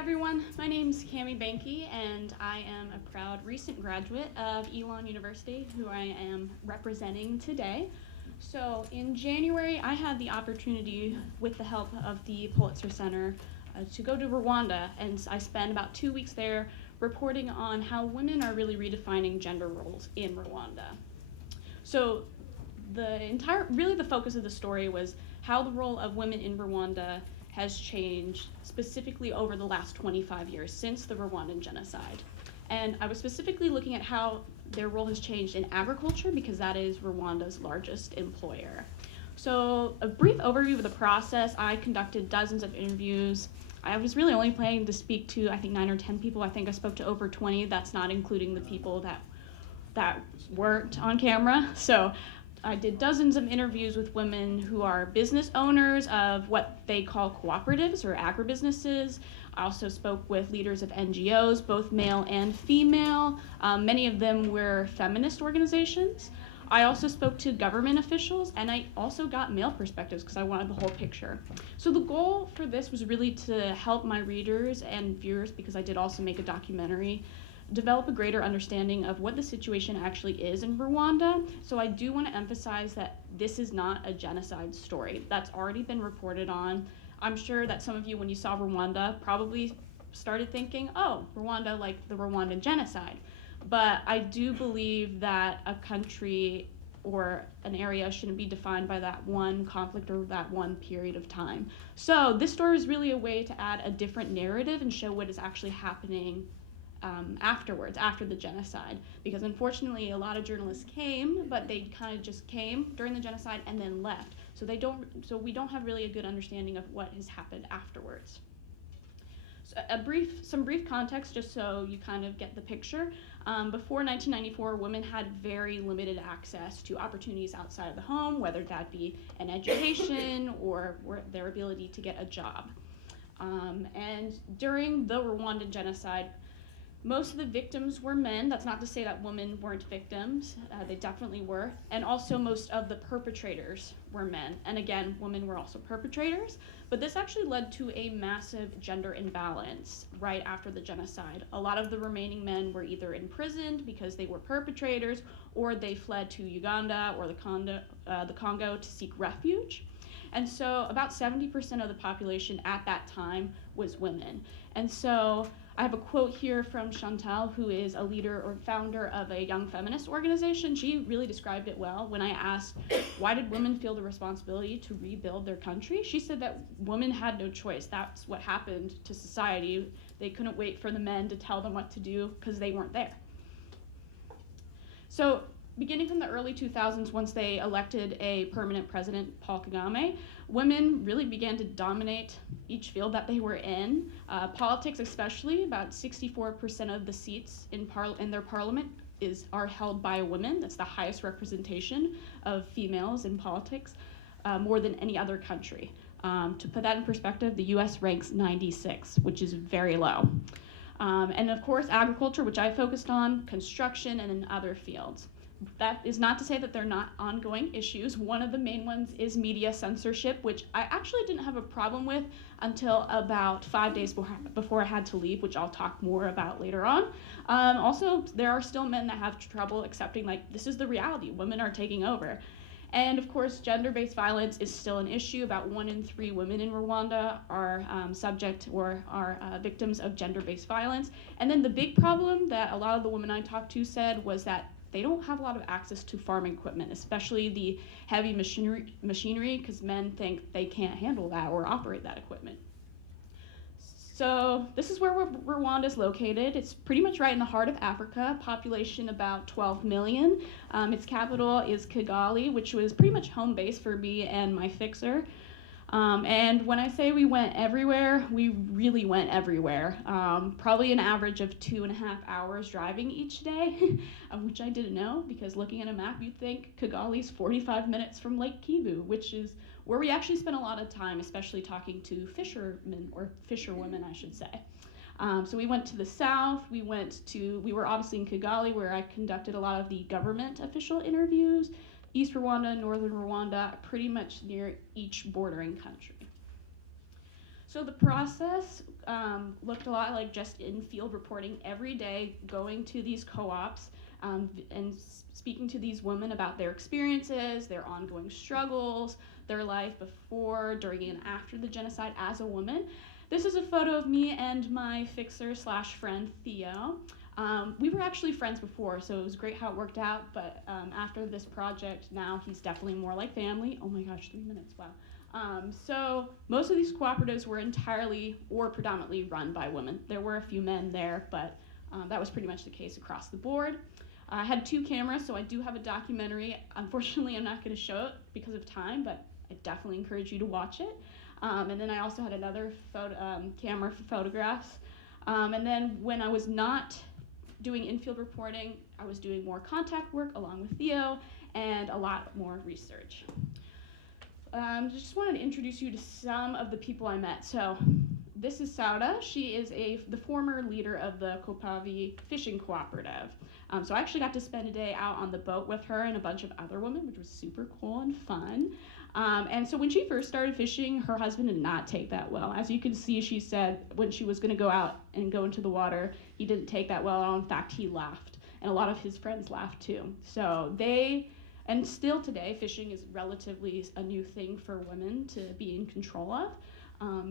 everyone, my name's Cammie Behnke, and I am a proud recent graduate of Elon University, who I am representing today. So in January, I had the opportunity, with the help of the Pulitzer Center, to go to Rwanda, and I spent about 2 weeks there reporting on how women are really redefining gender roles in Rwanda. So the focus of the story was how the role of women in Rwanda has changed specifically over the last 25 years since the Rwandan genocide. And I was specifically looking at how their role has changed in agriculture, because that is Rwanda's largest employer. So a brief overview of the process: I conducted dozens of interviews. I was really only planning to speak to, I think, 9 or 10 people. I think I spoke to over 20. That's not including the people that weren't on camera. So I did dozens of interviews with women who are business owners of what they call cooperatives or agribusinesses. I also spoke with leaders of NGOs, both male and female. Many of them were feminist organizations. I also spoke to government officials, and I also got male perspectives because I wanted the whole picture. So the goal for this was really to help my readers and viewers, because I did also make a documentary, develop a greater understanding of what the situation actually is in Rwanda. So I do want to emphasize that this is not a genocide story. That's already been reported on. I'm sure that some of you, when you saw Rwanda, probably started thinking, oh, Rwanda, like the Rwandan genocide. But I do believe that a country or an area shouldn't be defined by that one conflict or that one period of time. So this story is really a way to add a different narrative and show what is actually happening afterwards, after the genocide, because unfortunately a lot of journalists came, but they kind of just came during the genocide and then left. So we don't have really a good understanding of what has happened afterwards. So some brief context, just so you kind of get the picture. Before 1994, women had very limited access to opportunities outside of the home, whether that be an education or their ability to get a job. And during the Rwandan genocide, most of the victims were men. That's not to say that women weren't victims. They definitely were. And also most of the perpetrators were men. And again, women were also perpetrators. But this actually led to a massive gender imbalance right after the genocide. A lot of the remaining men were either imprisoned because they were perpetrators, or they fled to Uganda or the Congo to seek refuge. And so about 70% of the population at that time was women. And so I have a quote here from Chantal, who is a leader or founder of a young feminist organization. She really described it well. When I asked, why did women feel the responsibility to rebuild their country? She said that women had no choice. That's what happened to society. They couldn't wait for the men to tell them what to do because they weren't there. So beginning from the early 2000s, once they elected a permanent president, Paul Kagame, women really began to dominate each field that they were in. Politics especially, about 64% of the seats in their parliament are held by women. That's the highest representation of females in politics, more than any other country. To put that in perspective, the US ranks 96, which is very low. And of course, agriculture, which I focused on, construction, and in other fields. That is not to say that they're not ongoing issues. One of the main ones is media censorship, which I actually didn't have a problem with until about 5 days before I had to leave, which I'll talk more about later on. Also, there are still men that have trouble accepting, like, this is the reality, women are taking over. And of course, gender-based violence is still an issue. About 1 in 3 women in Rwanda are subject or are victims of gender-based violence. And then the big problem that a lot of the women I talked to said was that they don't have a lot of access to farming equipment, especially the heavy machinery, because men think they can't handle that or operate that equipment. So this is where Rwanda is located. It's pretty much right in the heart of Africa, population about 12 million. Its capital is Kigali, which was pretty much home base for me and my fixer. And when I say we went everywhere, we really went everywhere. Probably an average of 2.5 hours driving each day, which I didn't know, because looking at a map, you'd think Kigali's 45 minutes from Lake Kivu, which is where we actually spent a lot of time, especially talking to fishermen, or fisherwomen, I should say. So we went to the south, we were obviously in Kigali, where I conducted a lot of the government official interviews, East Rwanda, Northern Rwanda, pretty much near each bordering country. So the process looked a lot like just in-field reporting every day, going to these co-ops and speaking to these women about their experiences, their ongoing struggles, their life before, during, and after the genocide as a woman. This is a photo of me and my fixer/friend, Theo. We were actually friends before, so it was great how it worked out, but after this project, now he's definitely more like family. Oh my gosh, 3 minutes, wow. So most of these cooperatives were entirely or predominantly run by women. There were a few men there, but that was pretty much the case across the board. I had 2 cameras, so I do have a documentary. Unfortunately, I'm not going to show it because of time, but I definitely encourage you to watch it. And then I also had another camera for photographs. And then when I was not doing in-field reporting, I was doing more contact work along with Theo and a lot more research. Just wanted to introduce you to some of the people I met. So this is Sauda. She is the former leader of the Kopavi Fishing Cooperative. So I actually got to spend a day out on the boat with her and a bunch of other women, which was super cool and fun. And so when she first started fishing, her husband did not take that well. As you can see, she said when she was going to go out and go into the water, he didn't take that well at all. In fact, he laughed, and a lot of his friends laughed too. So and still today, fishing is relatively a new thing for women to be in control of.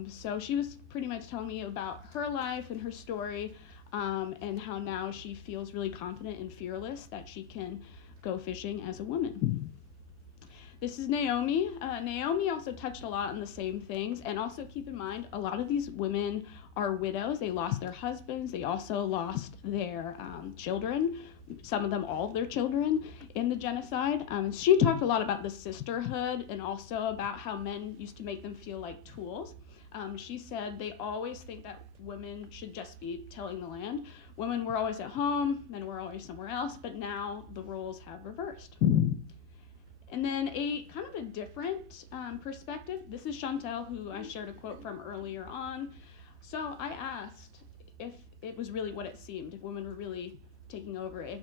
So she was pretty much telling me about her life and her story, and how now she feels really confident and fearless that she can go fishing as a woman. This is Naomi. Naomi also touched a lot on the same things, and also keep in mind, a lot of these women are widows. They lost their husbands. They also lost their children, some of them all of their children in the genocide. She talked a lot about the sisterhood and also about how men used to make them feel like tools. She said they always think that women should just be tilling the land. Women were always at home, men were always somewhere else, but now the roles have reversed. And then a kind of a different perspective. This is Chantel, who I shared a quote from earlier on. So I asked if it was really what it seemed, if women were really taking over, if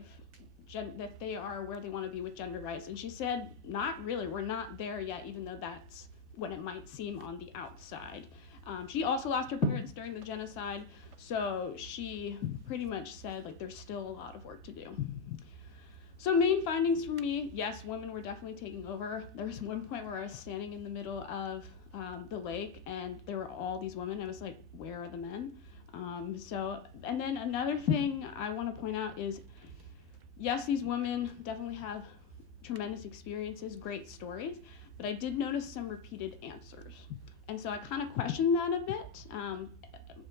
they are where they want to be with gender rights. And she said, not really, we're not there yet, even though that's what it might seem on the outside. She also lost her parents during the genocide, so she pretty much said, like, there's still a lot of work to do. So main findings for me, yes, women were definitely taking over. There was one point where I was standing in the middle of the lake, and there were all these women. I was like, where are the men? And then another thing I want to point out is, yes, these women definitely have tremendous experiences, great stories, but I did notice some repeated answers. And so I kind of questioned that a bit,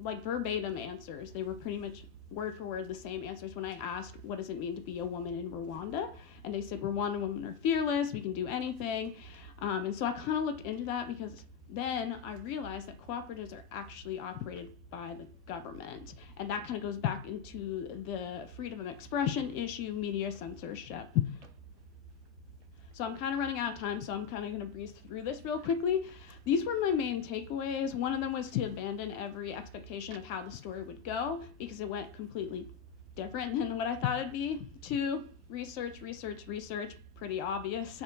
like verbatim answers. They were pretty much word for word the same answers when I asked, what does it mean to be a woman in Rwanda? And they said, Rwandan women are fearless, we can do anything. And so I kind of looked into that, because then I realized that cooperatives are actually operated by the government. And that kind of goes back into the freedom of expression issue, media censorship. So I'm kind of running out of time, so I'm kind of going to breeze through this real quickly. These were my main takeaways. One of them was to abandon every expectation of how the story would go, because it went completely different than what I thought it'd be. 2, research, pretty obvious.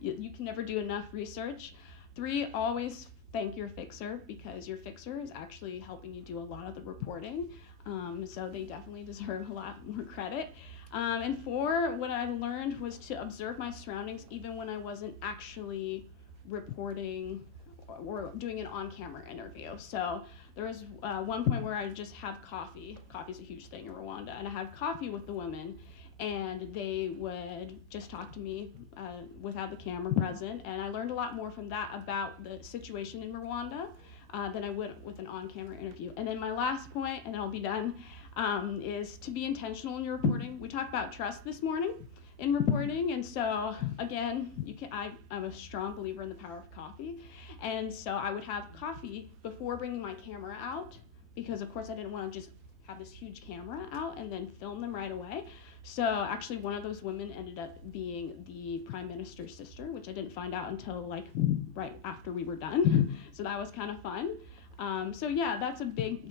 You can never do enough research. 3, always thank your fixer, because your fixer is actually helping you do a lot of the reporting. So they definitely deserve a lot more credit. And 4, what I learned was to observe my surroundings even when I wasn't actually reporting or doing an on-camera interview. So there was one point where I would just have coffee. Coffee's a huge thing in Rwanda. And I had coffee with the women, and they would just talk to me without the camera present. And I learned a lot more from that about the situation in Rwanda than I would with an on-camera interview. And then my last point, and then I'll be done, is to be intentional in your reporting. We talked about trust this morning in reporting, and so again, I'm a strong believer in the power of coffee, and so I would have coffee before bringing my camera out, because of course I didn't want to just have this huge camera out and then film them right away. So actually one of those women ended up being the Prime Minister's sister, which I didn't find out until like right after we were done. So that was kind of fun. So yeah, that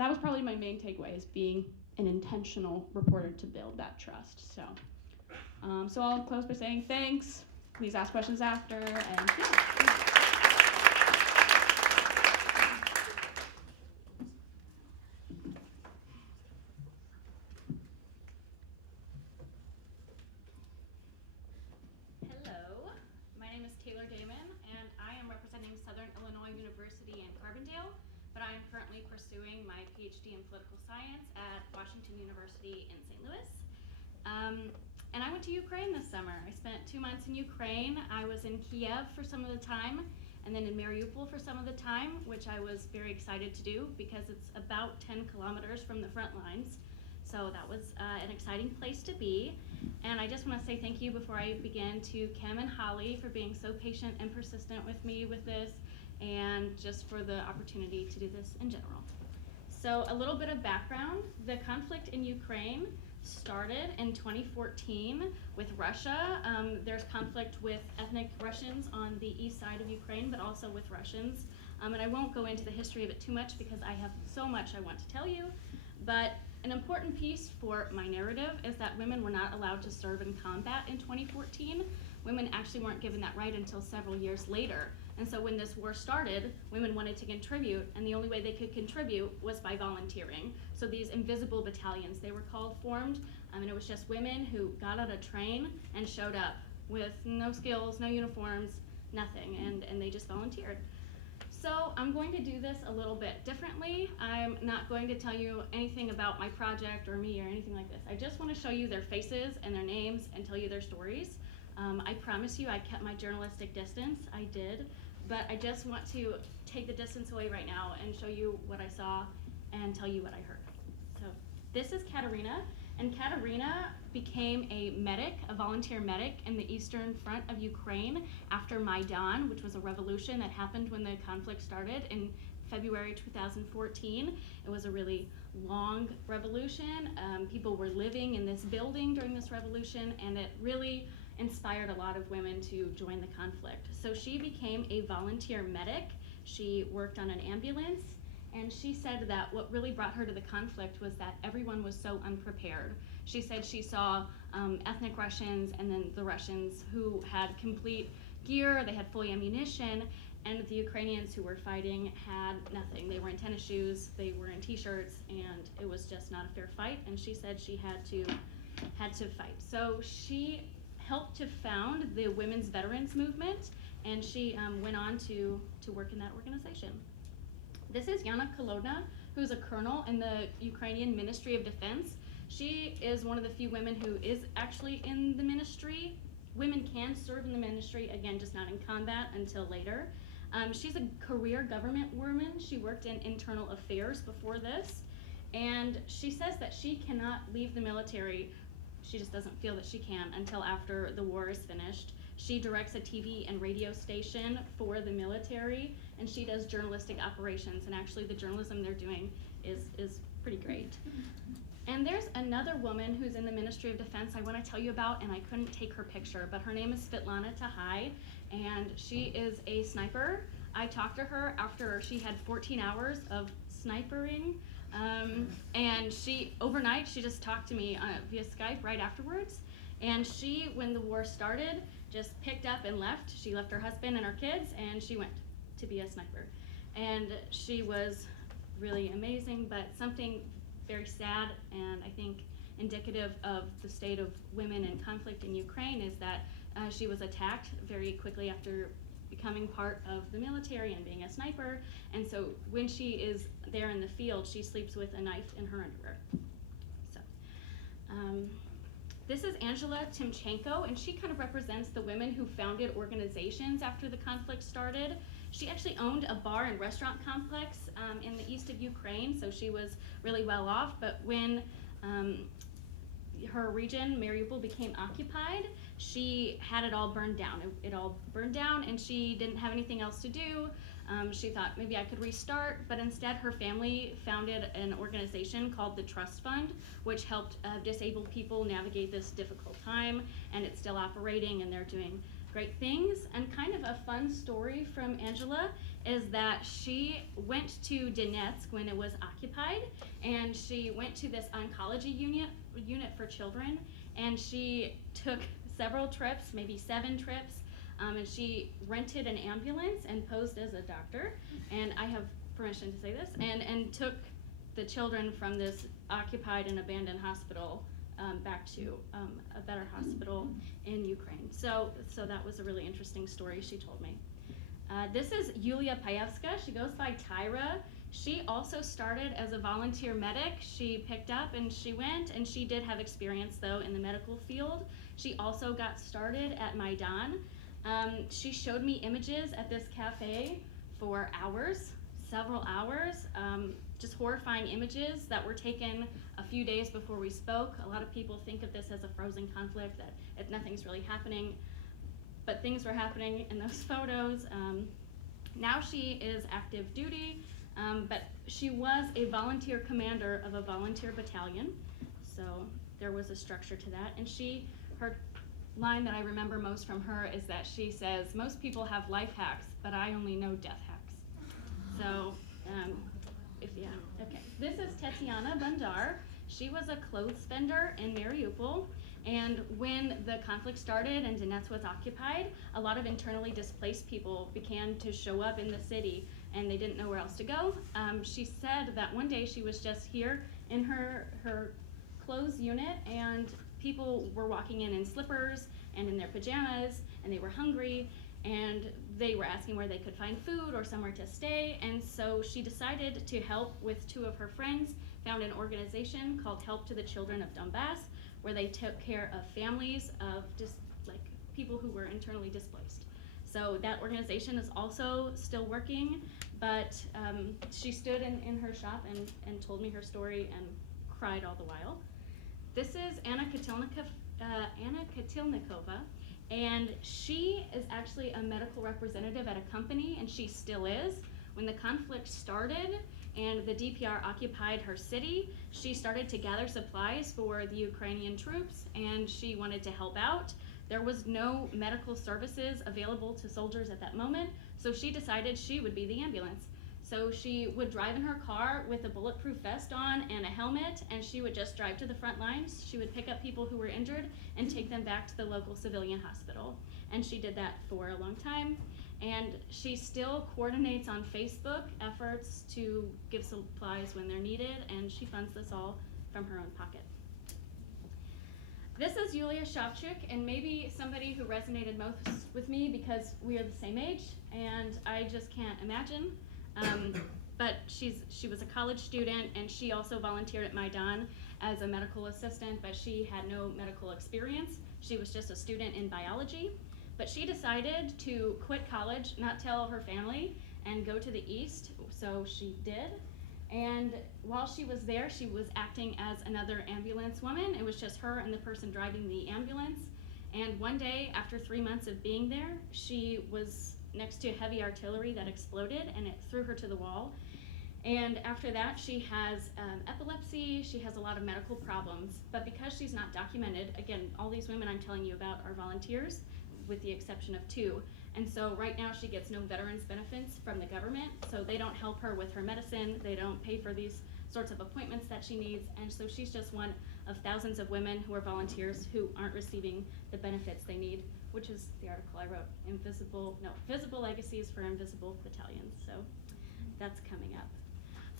was probably my main takeaway, is being an intentional reporter to build that trust. So I'll close by saying thanks. Please ask questions after, and yeah. I'm currently pursuing my PhD in political science at Washington University in St. Louis. And I went to Ukraine this summer. I spent 2 months in Ukraine. I was in Kiev for some of the time, and then in Mariupol for some of the time, which I was very excited to do because it's about 10 kilometers from the front lines. So that was an exciting place to be. And I just want to say thank you before I begin to Kim and Holly for being so patient and persistent with me with this, and just for the opportunity to do this in general. So a little bit of background. The conflict in Ukraine started in 2014 with Russia. There's conflict with ethnic Russians on the east side of Ukraine, but also with Russians. And I won't go into the history of it too much because I have so much I want to tell you. But an important piece for my narrative is that women were not allowed to serve in combat in 2014. Women actually weren't given that right until several years later. And so when this war started, women wanted to contribute, and the only way they could contribute was by volunteering. So these invisible battalions, they were called, formed, and it was just women who got on a train and showed up with no skills, no uniforms, nothing, and they just volunteered. So I'm going to do this a little bit differently. I'm not going to tell you anything about my project or me or anything like this. I just want to show you their faces and their names and tell you their stories. I promise you I kept my journalistic distance, I did, but I just want to take the distance away right now and show you what I saw and tell you what I heard. So this is Katerina, and Katerina became a medic, a volunteer medic in the eastern front of Ukraine after Maidan, which was a revolution that happened when the conflict started in February 2014. It was a really long revolution. People were living in this building during this revolution, and it really inspired a lot of women to join the conflict. So she became a volunteer medic. She worked on an ambulance, and she said that what really brought her to the conflict was that everyone was so unprepared. She said she saw ethnic Russians and then the Russians who had complete gear, they had full ammunition, and the Ukrainians who were fighting had nothing. They were in tennis shoes, they were in t-shirts, and it was just not a fair fight, and she said she had to fight. So she helped to found the Women's Veterans Movement, and she went on to work in that organization. This is Yannick Ilona, who's a colonel in the Ukrainian Ministry of Defense. She is one of the few women who is actually in the ministry. Women can serve in the ministry, again, just not in combat until later. She's a career government woman. She worked in internal affairs before this, and she says that she cannot leave the military. She just doesn't feel that she can until after the war is finished. She directs a TV and radio station for the military, and she does journalistic operations, and actually the journalism they're doing is pretty great. And there's another woman who's in the Ministry of Defense I want to tell you about, and I couldn't take her picture, but her name is Svetlana Tahai, and she is a sniper. I talked to her after she had 14 hours of snipering, and overnight she just talked to me via Skype right afterwards. And she, when the war started, just picked up and left. She left her husband and her kids, and she went to be a sniper. And she was really amazing, but something very sad and I think indicative of the state of women in conflict in Ukraine is that she was attacked very quickly after becoming part of the military and being a sniper. And so when she is there in the field, she sleeps with a knife in her underwear. So. This is Angela Timchenko, and she kind of represents the women who founded organizations after the conflict started. She actually owned a bar and restaurant complex in the east of Ukraine, so she was really well off. But when her region, Mariupol, became occupied, she had it all burned down. It all burned down, and she didn't have anything else to do. She thought maybe I could restart, but instead her family founded an organization called the Trust Fund, which helped disabled people navigate this difficult time, and it's still operating, and they're doing great things. And kind of a fun story from Angela is that she went to Donetsk when it was occupied, and she went to this oncology unit for children, and she took several trips, maybe 7 trips, and she rented an ambulance and posed as a doctor, and I have permission to say this, and took the children from this occupied and abandoned hospital back to a better hospital in Ukraine. So that was a really interesting story she told me. This is Yulia Payevska. She goes by Tyra. She also started as a volunteer medic. She picked up and she went, and she did have experience though in the medical field. She also got started at Maidan. She showed me images at this cafe for hours, several hours, just horrifying images that were taken a few days before we spoke. A lot of people think of this as a frozen conflict, that if nothing's really happening, but things were happening in those photos. Now she is active duty, but she was a volunteer commander of a volunteer battalion, so there was a structure to that. And her line that I remember most from her is that she says, most people have life hacks, but I only know death hacks. So, okay. This is Tatiana Gundarr. She was a clothes vendor in Mariupol, and when the conflict started and Donetsk was occupied, a lot of internally displaced people began to show up in the city, and they didn't know where else to go. She said that one day she was just here in her clothes unit, and people were walking in slippers and in their pajamas, and they were hungry, and they were asking where they could find food or somewhere to stay. And so she decided to help with two of her friends, found an organization called Help to the Children of Donbass, where they took care of families of just like people who were internally displaced. So that organization is also still working, but she stood in her shop and told me her story and cried all the while. This is Annika Tomac, and she is actually a medical representative at a company, and she still is. When the conflict started and the DPR occupied her city, she started to gather supplies for the Ukrainian troops, and she wanted to help out. There was no medical services available to soldiers at that moment, so she decided she would be the ambulance. So she would drive in her car with a bulletproof vest on and a helmet, and she would just drive to the front lines. She would pick up people who were injured and take them back to the local civilian hospital. And she did that for a long time. And she still coordinates on Facebook efforts to give supplies when they're needed, and she funds this all from her own pocket. This is Yulia Shavchuk, and maybe somebody who resonated most with me because we are the same age, and I just can't imagine. But she was a college student, and she also volunteered at Maidan as a medical assistant, but she had no medical experience. She was just a student in biology. But she decided to quit college, not tell her family, and go to the East, so she did. And while she was there, she was acting as another ambulance woman. It was just her and the person driving the ambulance. And one day, after 3 months of being there, she was next to heavy artillery that exploded, and it threw her to the wall. And after that, she has epilepsy, she has a lot of medical problems. But because she's not documented, again, all these women I'm telling you about are volunteers, with the exception of 2. And so right now she gets no veterans benefits from the government, so they don't help her with her medicine, they don't pay for these sorts of appointments that she needs, and so she's just one of thousands of women who are volunteers who aren't receiving the benefits they need, which is the article I wrote, Visible Legacies for Invisible Battalions, so that's coming up.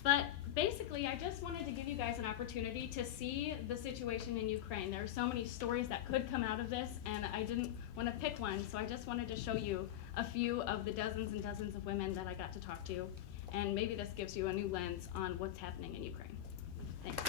But basically, I just wanted to give you guys an opportunity to see the situation in Ukraine. There are so many stories that could come out of this, and I didn't want to pick one, so I just wanted to show you a few of the dozens and dozens of women that I got to talk to, and maybe this gives you a new lens on what's happening in Ukraine. Thanks.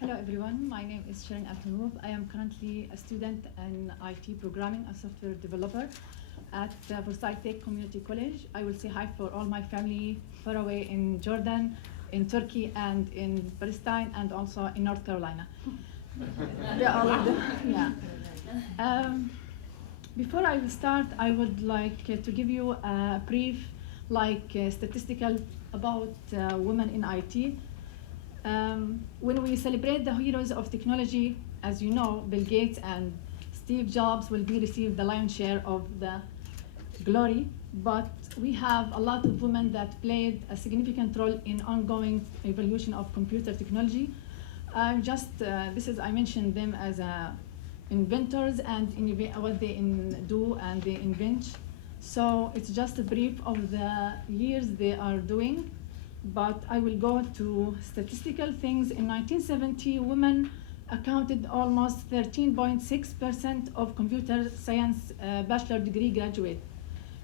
Hello everyone, my name is Shirin Alhroob. I am currently a student in IT programming and software developer at Forsyth Community College. I will say hi for all my family far away in Jordan, in Turkey, and in Palestine, and also in North Carolina. They're all of them, yeah. Before I will start, I would like to give you a brief, statistical about women in IT. When we celebrate the heroes of technology, as you know, Bill Gates and Steve Jobs will be received the lion's share of the glory, but we have a lot of women that played a significant role in ongoing evolution of computer technology. I'm just, I mentioned them as inventors and what they do and they invent. So it's just a brief of the years they are doing, but I will go to statistical things. In 1970, women accounted almost 13.6% of computer science bachelor degree graduate.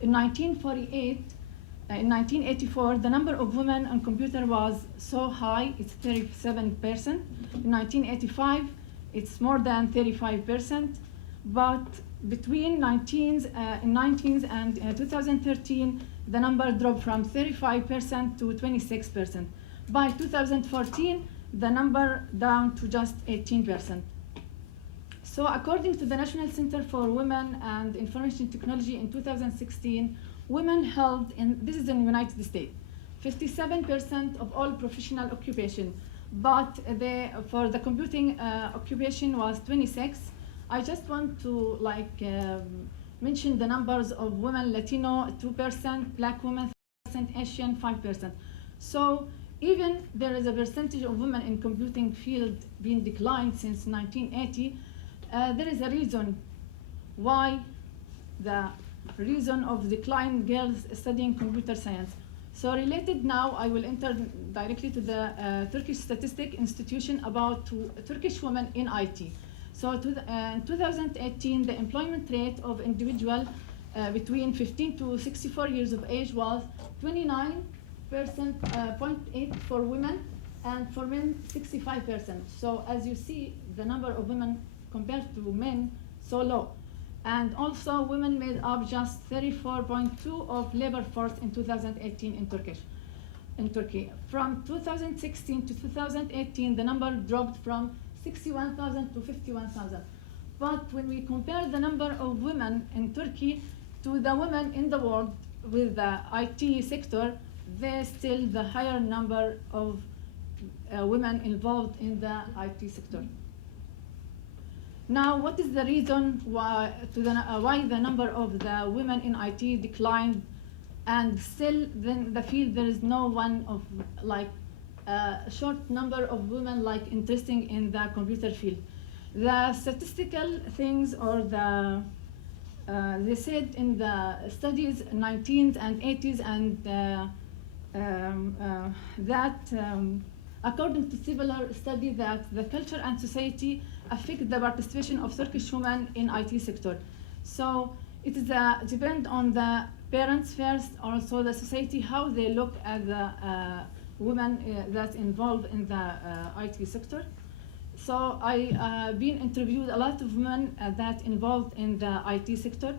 In 1984, the number of women on computer was so high, it's 37%. In 1985, it's more than 35%. But between 19s and 2013, the number dropped from 35% to 26%. By 2014, the number down to just 18%. So according to the National Center for Women and Information Technology in 2016, women held, this is in the United States, 57% of all professional occupation, but for the computing occupation was 26. I just want to mention the numbers of women Latino 2%, black women 3%, Asian 5%. So even there is a percentage of women in computing field being declined since 1980, there is a reason why the reason of decline girls studying computer science. So related now, I will enter directly to the Turkish Statistic Institution about Turkish women in IT. So in 2018, the employment rate of individual between 15 to 64 years of age was 29.8 for women, and for men 65%. So as you see, the number of women compared to men so low. And also women made up just 34.2 of labor force in 2018 in Turkey. From 2016 to 2018, the number dropped from 61,000 to 51,000. But when we compare the number of women in Turkey to the women in the world with the IT sector, there's still the higher number of women involved in the IT sector. Now, what is the reason why the number of the women in IT declined, and still in the field there is no one of a short number of women interesting in the computer field? The statistical things, or they said in the studies 19s and 80s, and according to similar study, that the culture and society affect the participation of Turkish women in IT sector. So it is depend on the parents first, also the society, how they look at the women that involved in the IT sector. So I been interviewed a lot of women that involved in the IT sector.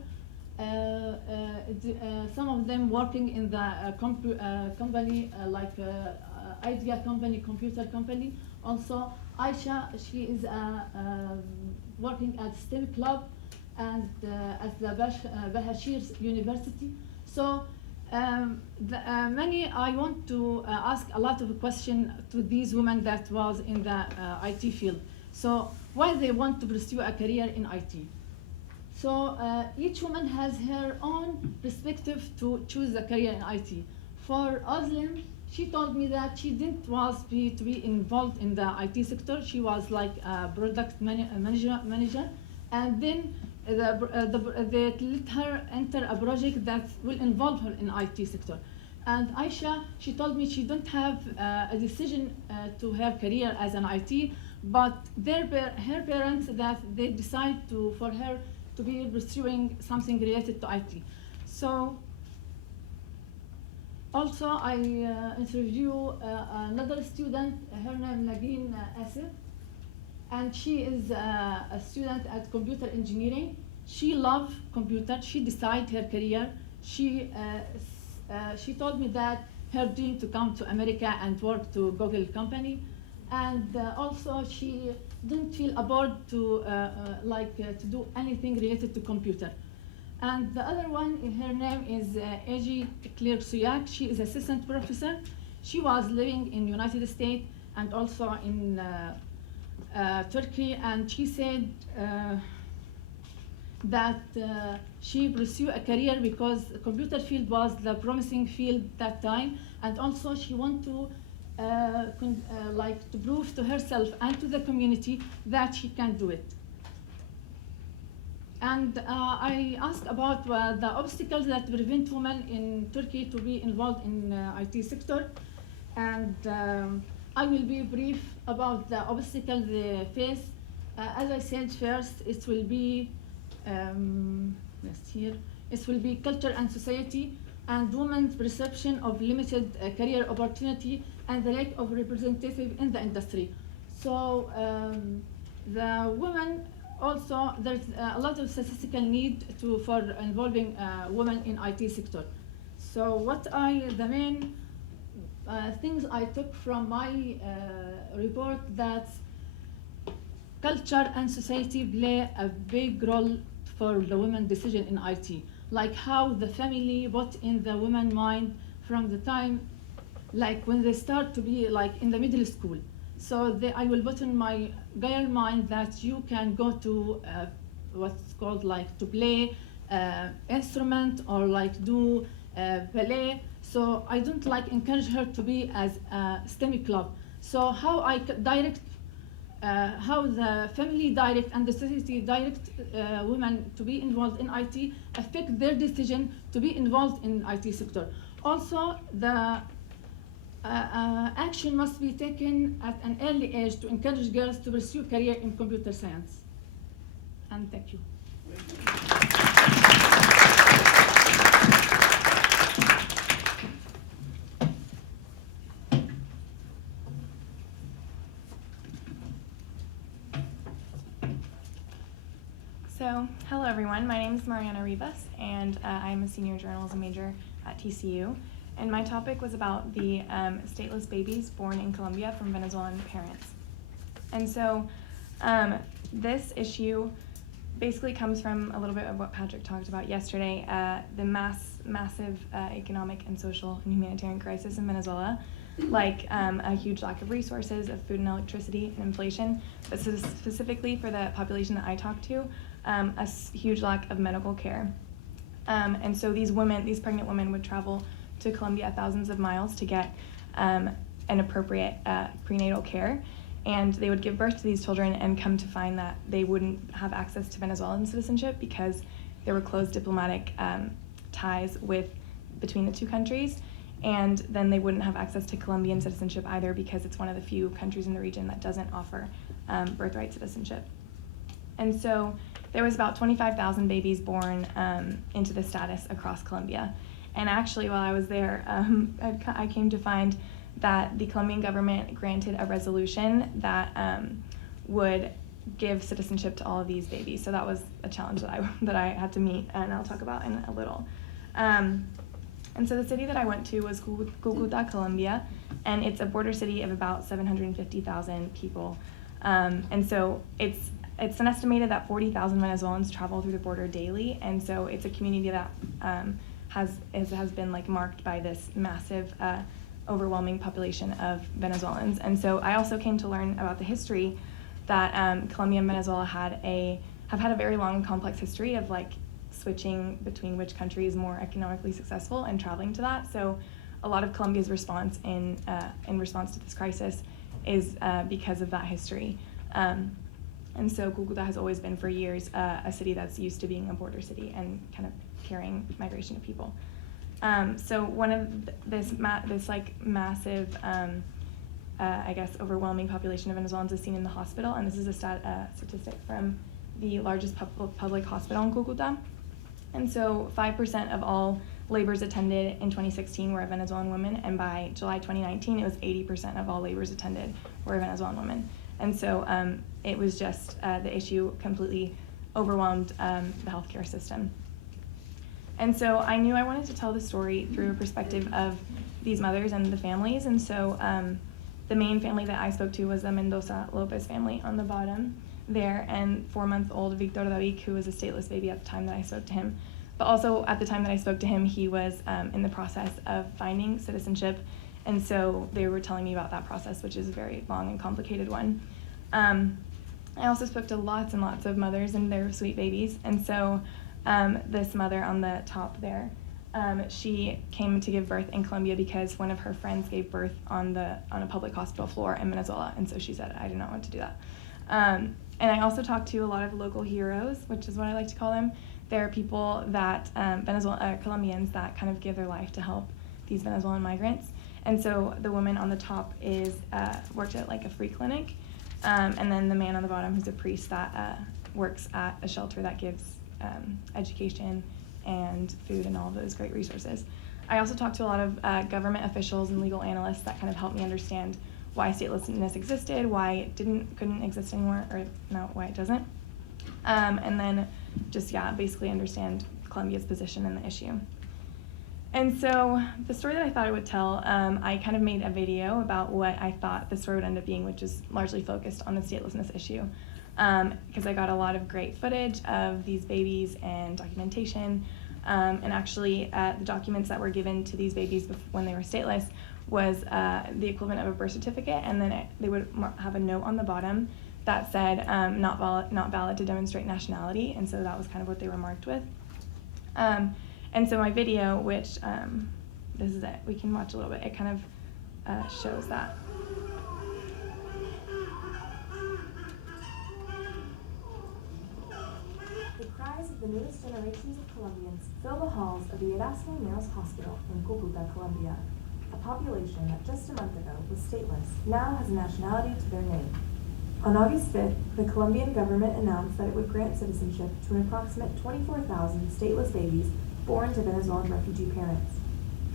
Some of them working in the company idea company, computer company. Also, Aisha, she is working at STEM club and at the Bahashir University. So I want to ask a lot of questions to these women that was in the IT field. So why they want to pursue a career in IT? So each woman has her own perspective to choose a career in IT. For Özlem, she told me that she didn't want to be involved in the IT sector. She was like a product manager, and then they let her enter a project that will involve her in IT sector. And Aisha, she told me she don't have a decision to her career as an IT, but her parents that they decide for her to be pursuing something related to IT. So also I interview another student, her name Nagin Asif, and she is a student at computer engineering. She loves computer. She decided her career. She told me that her dream to come to America and work to Google company, and also she didn't feel bored to do anything related to computer. And the other one, her name is Egi Clerc-Suyak. She is assistant professor. She was living in United States and also in Turkey, and she said that she pursued a career because the computer field was the promising field that time, and also she wanted to like to prove to herself and to the community that she can do it. And I asked about the obstacles that prevent women in Turkey to be involved in IT sector. And I will be brief about the obstacles they face. As I said first, it will be, it will be culture and society and women's perception of limited career opportunity and the lack of representation in the industry. So the women also, there's a lot of statistical need for involving women in IT sector. So the main things I took from my report, that culture and society play a big role for the women's decision in IT. Like how the family put in the women's mind from the time, like when they start to be like in the middle school. So I will put in my girl mind that you can go to what's called like to play instrument or like do ballet. So I don't like encourage her to be as a STEM club. So how I direct, how the family direct and the society direct women to be involved in IT affect their decision to be involved in IT sector. Also, the action must be taken at an early age to encourage girls to pursue career in computer science. And thank you. So, hello everyone, my name is Mariana Rivas, and I'm a senior journalism major at TCU. And my topic was about the stateless babies born in Colombia from Venezuelan parents. And so this issue basically comes from a little bit of what Patrick talked about yesterday, the massive economic and social and humanitarian crisis in Venezuela, like a huge lack of resources, of food and electricity and inflation, but specifically for the population that I talked to, a huge lack of medical care. And so these pregnant women would travel to Colombia thousands of miles to get an appropriate prenatal care, and they would give birth to these children and come to find that they wouldn't have access to Venezuelan citizenship because there were close diplomatic ties between the two countries, and then they wouldn't have access to Colombian citizenship either because it's one of the few countries in the region that doesn't offer birthright citizenship. And so there was about 25,000 babies born into this status across Colombia. And actually, while I was there, I came to find that the Colombian government granted a resolution that would give citizenship to all of these babies. So that was a challenge that I had to meet, and I'll talk about in a little. And so the city that I went to was Cúcuta, Colombia, and it's a border city of about 750,000 people. And so it's an estimated that 40,000 Venezuelans travel through the border daily, and so it's a community that has been like marked by this massive, overwhelming population of Venezuelans. And so I also came to learn about the history that Colombia and Venezuela have had a very long and complex history of like switching between which country is more economically successful and traveling to that. So a lot of Colombia's response in response to this crisis is because of that history. And so Cúcuta has always been for years a city that's used to being a border city and kind of carrying migration of people. So one of this massive, I guess, overwhelming population of Venezuelans is seen in the hospital, and this is a statistic from the largest public hospital in Cúcuta. And so 5% of all labors attended in 2016 were Venezuelan women, and by July 2019, it was 80% of all labors attended were Venezuelan women. And so it was just the issue completely overwhelmed the healthcare system. And so I knew I wanted to tell the story through a perspective of these mothers and the families. And so the main family that I spoke to was the Mendoza Lopez family on the bottom there, and 4-month-old Victor David, who was a stateless baby at the time that I spoke to him. But also at the time that I spoke to him, he was in the process of finding citizenship. And so they were telling me about that process, which is a very long and complicated one. I also spoke to lots and lots of mothers and their sweet babies. And so this mother on the top there, she came to give birth in Colombia because one of her friends gave birth on a public hospital floor in Venezuela, and so she said, I did not want to do that. And I also talked to a lot of local heroes, which is what I like to call them. There are people that, Colombians that kind of give their life to help these Venezuelan migrants. And so the woman on the top worked at like a free clinic, and then the man on the bottom who's a priest that works at a shelter that gives education and food and all of those great resources. I also talked to a lot of government officials and legal analysts that kind of helped me understand why statelessness existed, why it couldn't exist anymore, or no, why it doesn't. And then just, basically understand Colombia's position in the issue. And so the story that I thought I would tell, I kind of made a video about what I thought the story would end up being, which is largely focused on the statelessness issue. Because I got a lot of great footage of these babies and documentation. And actually, the documents that were given to these babies when they were stateless was the equivalent of a birth certificate, and then they would have a note on the bottom that said not valid to demonstrate nationality, and so that was kind of what they were marked with. And so my video, which this is it, we can watch a little bit, it kind of shows that. The cries of the newest generations of Colombians fill the halls of the Erasmo Males Hospital in Cúcuta, Colombia. A population that just a month ago was stateless now has a nationality to their name. On August 5th, the Colombian government announced that it would grant citizenship to an approximate 24,000 stateless babies born to Venezuelan refugee parents.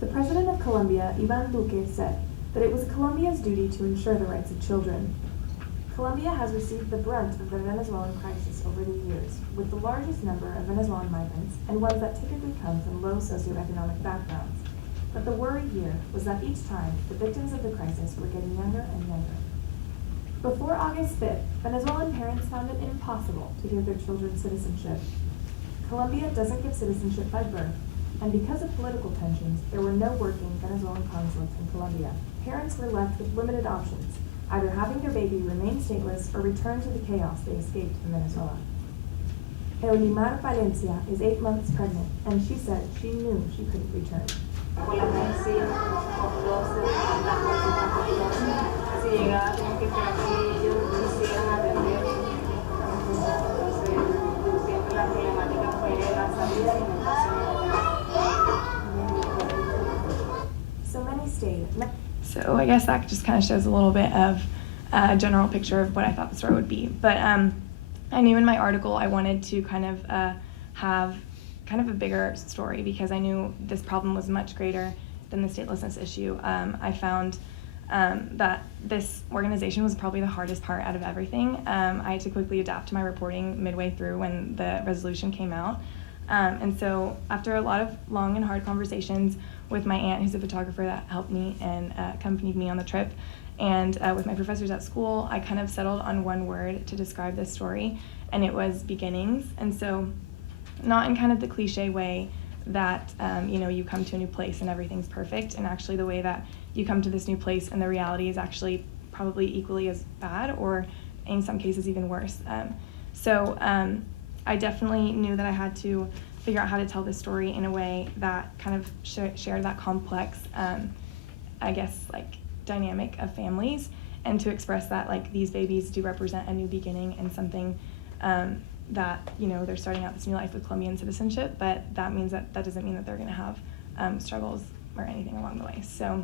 The president of Colombia, Iván Duque, said that it was Colombia's duty to ensure the rights of children. Colombia has received the brunt of the Venezuelan crisis over the years, with the largest number of Venezuelan migrants and ones that typically come from low socioeconomic backgrounds. But the worry here was that each time, the victims of the crisis were getting younger and younger. Before August 5th, Venezuelan parents found it impossible to give their children citizenship. Colombia doesn't give citizenship by birth, and because of political tensions, there were no working Venezuelan consulates in Colombia. Parents were left with limited options, either having their baby remain stateless or return to the chaos they escaped from Venezuela. Eulymar Valencia is 8 months pregnant, and she said she knew she couldn't return. So many stayed. So I guess that just kind of shows a little bit of a general picture of what I thought the story would be. But I knew in my article I wanted to kind of have kind of a bigger story because I knew this problem was much greater than the statelessness issue. I found that this organization was probably the hardest part out of everything. I had to quickly adapt to my reporting midway through when the resolution came out. And so after a lot of long and hard conversations with my aunt, who's a photographer that helped me and accompanied me on the trip, and with my professors at school, I kind of settled on one word to describe this story, and it was beginnings. And so not in kind of the cliche way that you come to a new place and everything's perfect, and actually the way that you come to this new place and the reality is actually probably equally as bad, or in some cases even worse. So I definitely knew that I had to figure out how to tell this story in a way that kind of shared that complex, dynamic of families, and to express that these babies do represent a new beginning and something that they're starting out this new life with Colombian citizenship, but that means that doesn't mean that they're going to have struggles or anything along the way. So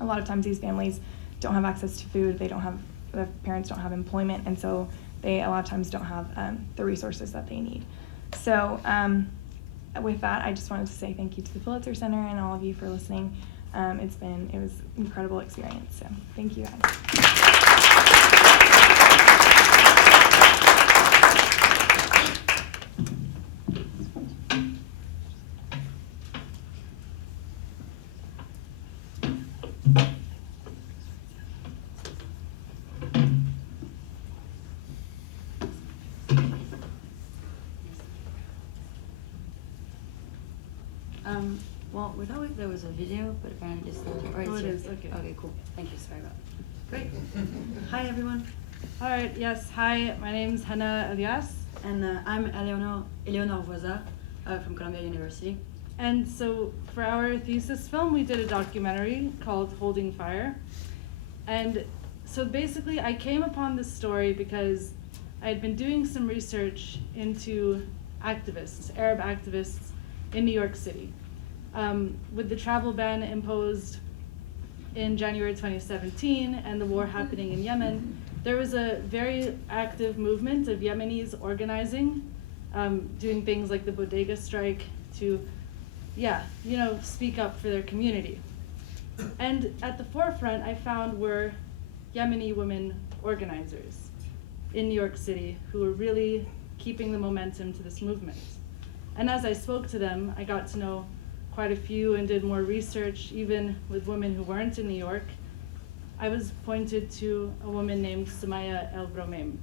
a lot of times these families don't have access to food, the parents don't have employment, and so they a lot of times don't have the resources that they need. So with that, I just wanted to say thank you to the Pulitzer Center and all of you for listening. It was an incredible experience, so thank you guys. Well, we thought there was a video, but apparently it's not. Oh, it is, okay. Okay, cool. Thank you, sorry about that. Great. Hi, everyone. All right, yes, hi, my name's Hana, Elias. And I'm Eleonore Voisard from Columbia University. And so for our thesis film, we did a documentary called Holding Fire. And so basically I came upon this story because I had been doing some research into activists, Arab activists in New York City. With the travel ban imposed in January 2017 and the war happening in Yemen, there was a very active movement of Yemenis organizing, doing things like the bodega strike to, speak up for their community. And at the forefront, I found were Yemeni women organizers in New York City who were really keeping the momentum to this movement. And as I spoke to them, I got to know quite a few and did more research, even with women who weren't in New York. I was pointed to a woman named Sumaya El-Bromeim.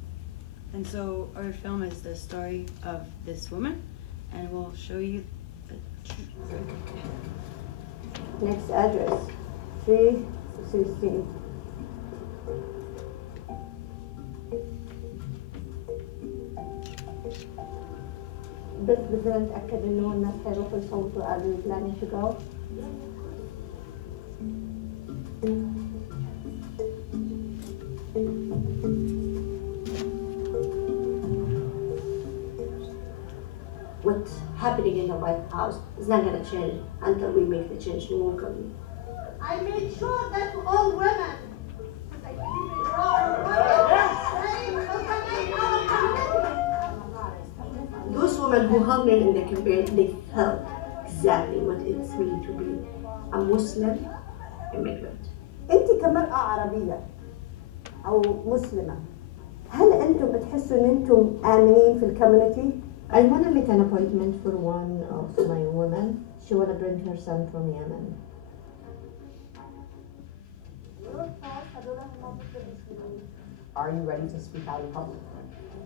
And so our film is the story of this woman, and we'll show you the Next address, 316. بس بدنا نتأكد إنه الناس حيروحوا يصوتوا. Are you planning to go? What's happening in the White House is not going to change until we make the change locally. I made sure that all women, those women who hung in the campaign, they felt exactly what it means to be a Muslim immigrant. انت كمرأة عربية او مسلمة، هل انتم بتحسوا ان انتم آمنين في الكوميونتي؟ I want to make an appointment for one of my women. She want to bring her son from Yemen. Are you ready to speak out in public?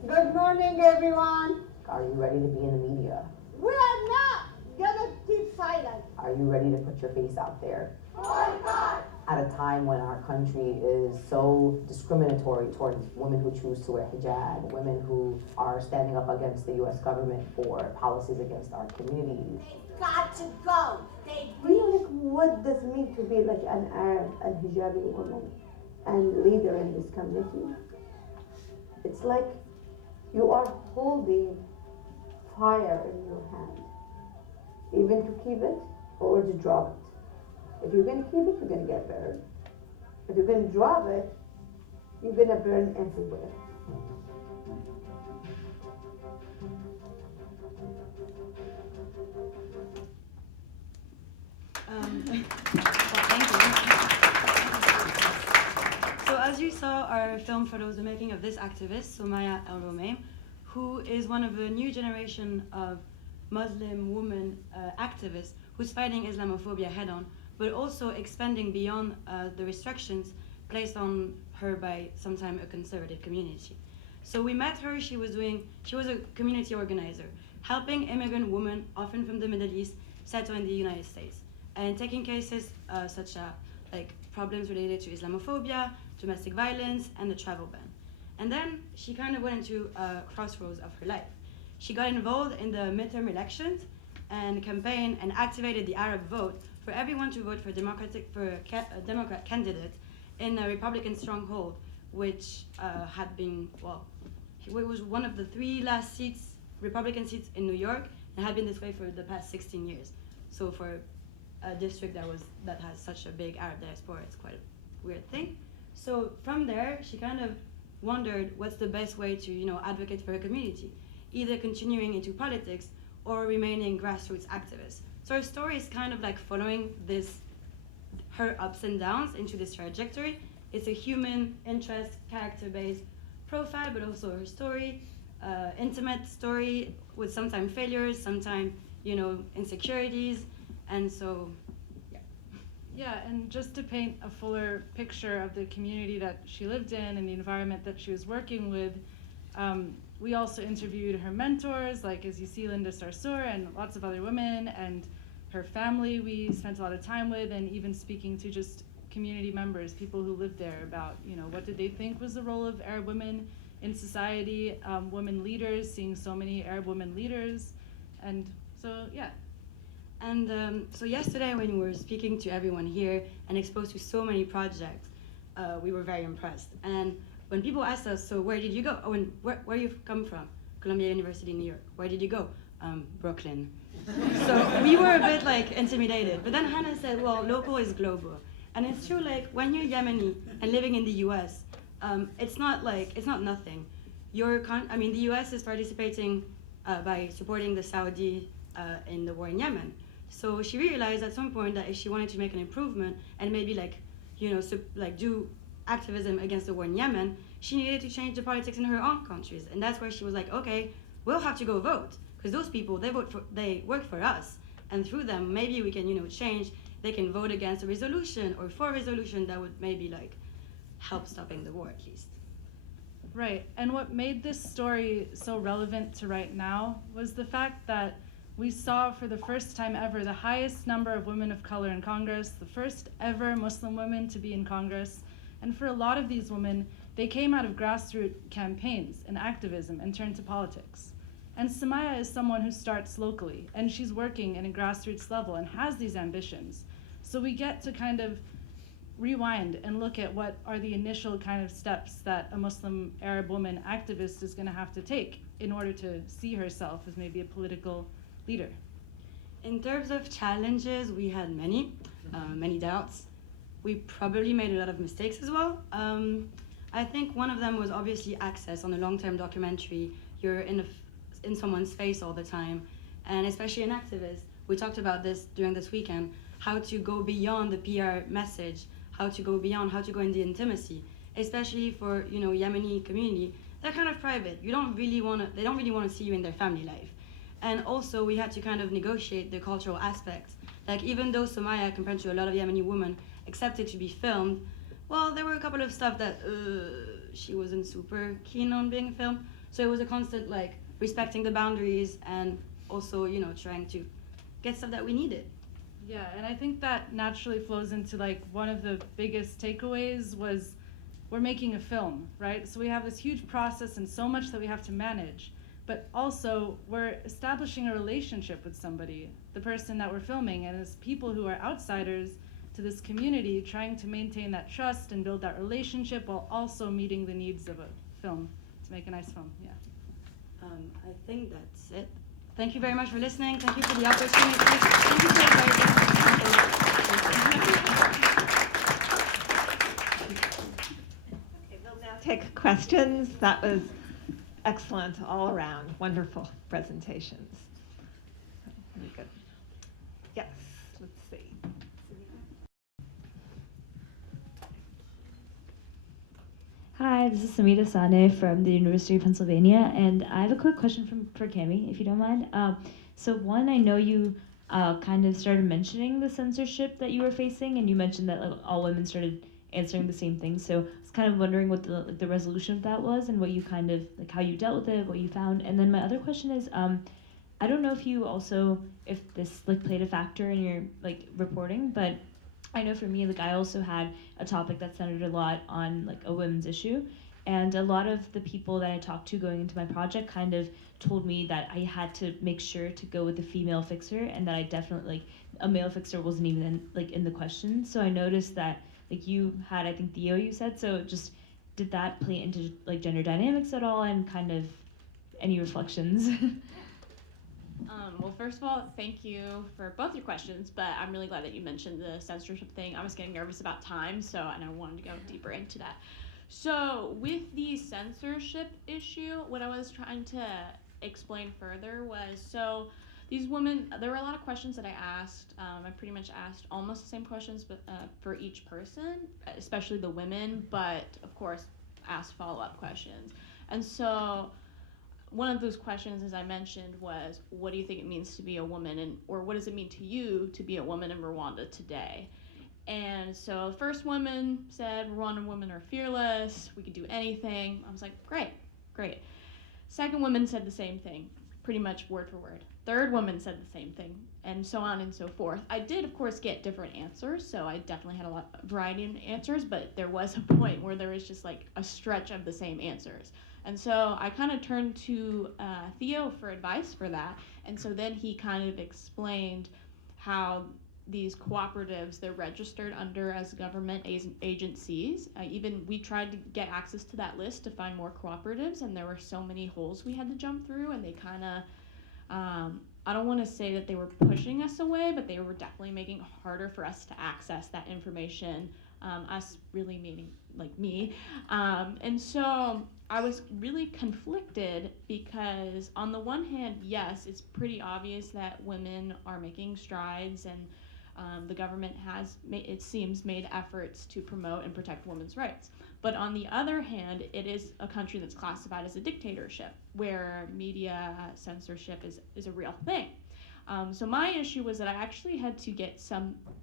Good morning, everyone. Are you ready to be in the media? We are not gonna keep silent. Are you ready to put your face out there? Boycott! At a time when our country is so discriminatory towards women who choose to wear hijab, women who are standing up against the U.S. government for policies against our communities. They've got to go. Do you know like what does it mean to be like an Arab and hijabi woman and leader in this community? It's like you are holding fire in your hand, even to keep it or to drop it. If you're going to keep it, you're going to get burned. If you're going to drop it, you're going to burn everywhere. Thank you. So as you saw, our film photos the making of this activist, Sumaya El-Bromeim, who is one of a new generation of Muslim women activists who's fighting Islamophobia head-on, but also expanding beyond the restrictions placed on her by sometimes a conservative community. So we met her, she was a community organizer, helping immigrant women, often from the Middle East, settle in the United States, and taking cases such as like problems related to Islamophobia, domestic violence, and the travel ban. And then she kind of went into a crossroads of her life. She got involved in the midterm elections and campaigned and activated the Arab vote for everyone to vote for a Democrat candidate in a Republican stronghold, which had been, it was one of the 3 last seats, Republican seats in New York, and had been this way for the past 16 years. So for a district that has such a big Arab diaspora, it's quite a weird thing. So from there, she kind of wondered what's the best way to, advocate for her community, either continuing into politics or remaining grassroots activist. So her story is kind of like following her ups and downs into this trajectory. It's a human interest, character-based profile, but also her story, intimate story with sometimes failures, sometimes, insecurities, and so, yeah. Yeah, and just to paint a fuller picture of the community that she lived in and the environment that she was working with, we also interviewed her mentors, like as you see, Linda Sarsour, and lots of other women, and her family we spent a lot of time with, and even speaking to just community members, people who lived there, about what did they think was the role of Arab women in society, women leaders, seeing so many Arab women leaders, and so yeah. And so yesterday when we were speaking to everyone here and exposed to so many projects, we were very impressed. And when people asked us, so where did you go? Oh, and where you come from? Columbia University, New York. Where did you go? Brooklyn. So we were a bit like intimidated. But then Hana said, well, local is global. And it's true, like when you're Yemeni and living in the US, it's not nothing. The US is participating by supporting the Saudi in the war in Yemen. So she realized at some point that if she wanted to make an improvement and maybe do activism against the war in Yemen, she needed to change the politics in her own countries. And that's where she was like, okay, we'll have to go vote. Because those people, they work for us. And through them, maybe we can, change. They can vote against a resolution or for a resolution that would maybe help stopping the war at least. Right, and what made this story so relevant to right now was the fact that we saw for the first time ever the highest number of women of color in Congress, the first ever Muslim women to be in Congress. And for a lot of these women, they came out of grassroots campaigns and activism and turned to politics. And Samaya is someone who starts locally, and she's working at a grassroots level and has these ambitions. So we get to kind of rewind and look at what are the initial kind of steps that a Muslim Arab woman activist is going to have to take in order to see herself as maybe a political leader. In terms of challenges, we had many doubts. We probably made a lot of mistakes as well. I think one of them was obviously access on a long-term documentary. You're in someone's face all the time, and especially an activist. We talked about this during this weekend, how to go beyond the PR message, how to go in the intimacy, especially for Yemeni community. They're kind of private. They don't really want to see you in their family life. And also we had to kind of negotiate the cultural aspects. Like even though Samaya, compared to a lot of Yemeni women, accepted to be filmed, well, there were a couple of stuff that she wasn't super keen on being filmed. So it was a constant respecting the boundaries and also trying to get stuff that we needed. Yeah, and I think that naturally flows into one of the biggest takeaways was we're making a film, right? So we have this huge process and so much that we have to manage, but also we're establishing a relationship with somebody, the person that we're filming, and as people who are outsiders to this community, trying to maintain that trust and build that relationship while also meeting the needs of a film to make a nice film, yeah. I think that's it. Thank you very much for listening. Thank you for the opportunity. Thank you for Okay, we'll now take questions. That was excellent all around. Wonderful presentations. Very good. Yes, let's see. Hi, this is Samita Sane from the University of Pennsylvania, and I have a quick question for Cammie, if you don't mind. So one, I know you kind of started mentioning the censorship that you were facing, and you mentioned that all women started answering the same thing. So I was kind of wondering what the resolution of that was, and what you kind of how you dealt with it, what you found. And then my other question is, I don't know if this played a factor in your reporting, but I know for me, I also had a topic that centered a lot on a women's issue, and a lot of the people that I talked to going into my project kind of told me that I had to make sure to go with a female fixer, and that I definitely a male fixer wasn't even in the question. So I noticed that you had, I think Theo you said, so just did that play into gender dynamics at all, and kind of any reflections? Well, first of all, thank you for both your questions, but I'm really glad that you mentioned the censorship thing. I was getting nervous about time, and I wanted to go deeper into that. So with the censorship issue, what I was trying to explain further was, so these women, there were a lot of questions that I asked. I pretty much asked almost the same questions, but for each person, especially the women, but of course asked follow-up questions. And so one of those questions, as I mentioned, was, what do you think it means to be a woman, or what does it mean to you to be a woman in Rwanda today? And so the first woman said, Rwandan women are fearless, we could do anything. I was like, great. Second woman said the same thing, pretty much word for word. Third woman said the same thing, and so on and so forth. I did, of course, get different answers, so I definitely had a variety of answers, but there was a point where there was just a stretch of the same answers. And so I kind of turned to Theo for advice for that. And so then he kind of explained how these cooperatives, they're registered under as government agencies. Even we tried to get access to that list to find more cooperatives, and there were so many holes we had to jump through, and they kind of, I don't want to say that they were pushing us away, but they were definitely making it harder for us to access that information, us really meaning like me. And so I was really conflicted because on the one hand, yes, it's pretty obvious that women are making strides, and the government has, it seems, made efforts to promote and protect women's rights. But on the other hand, it is a country that's classified as a dictatorship, where media censorship is a real thing. So my issue was that I actually had to get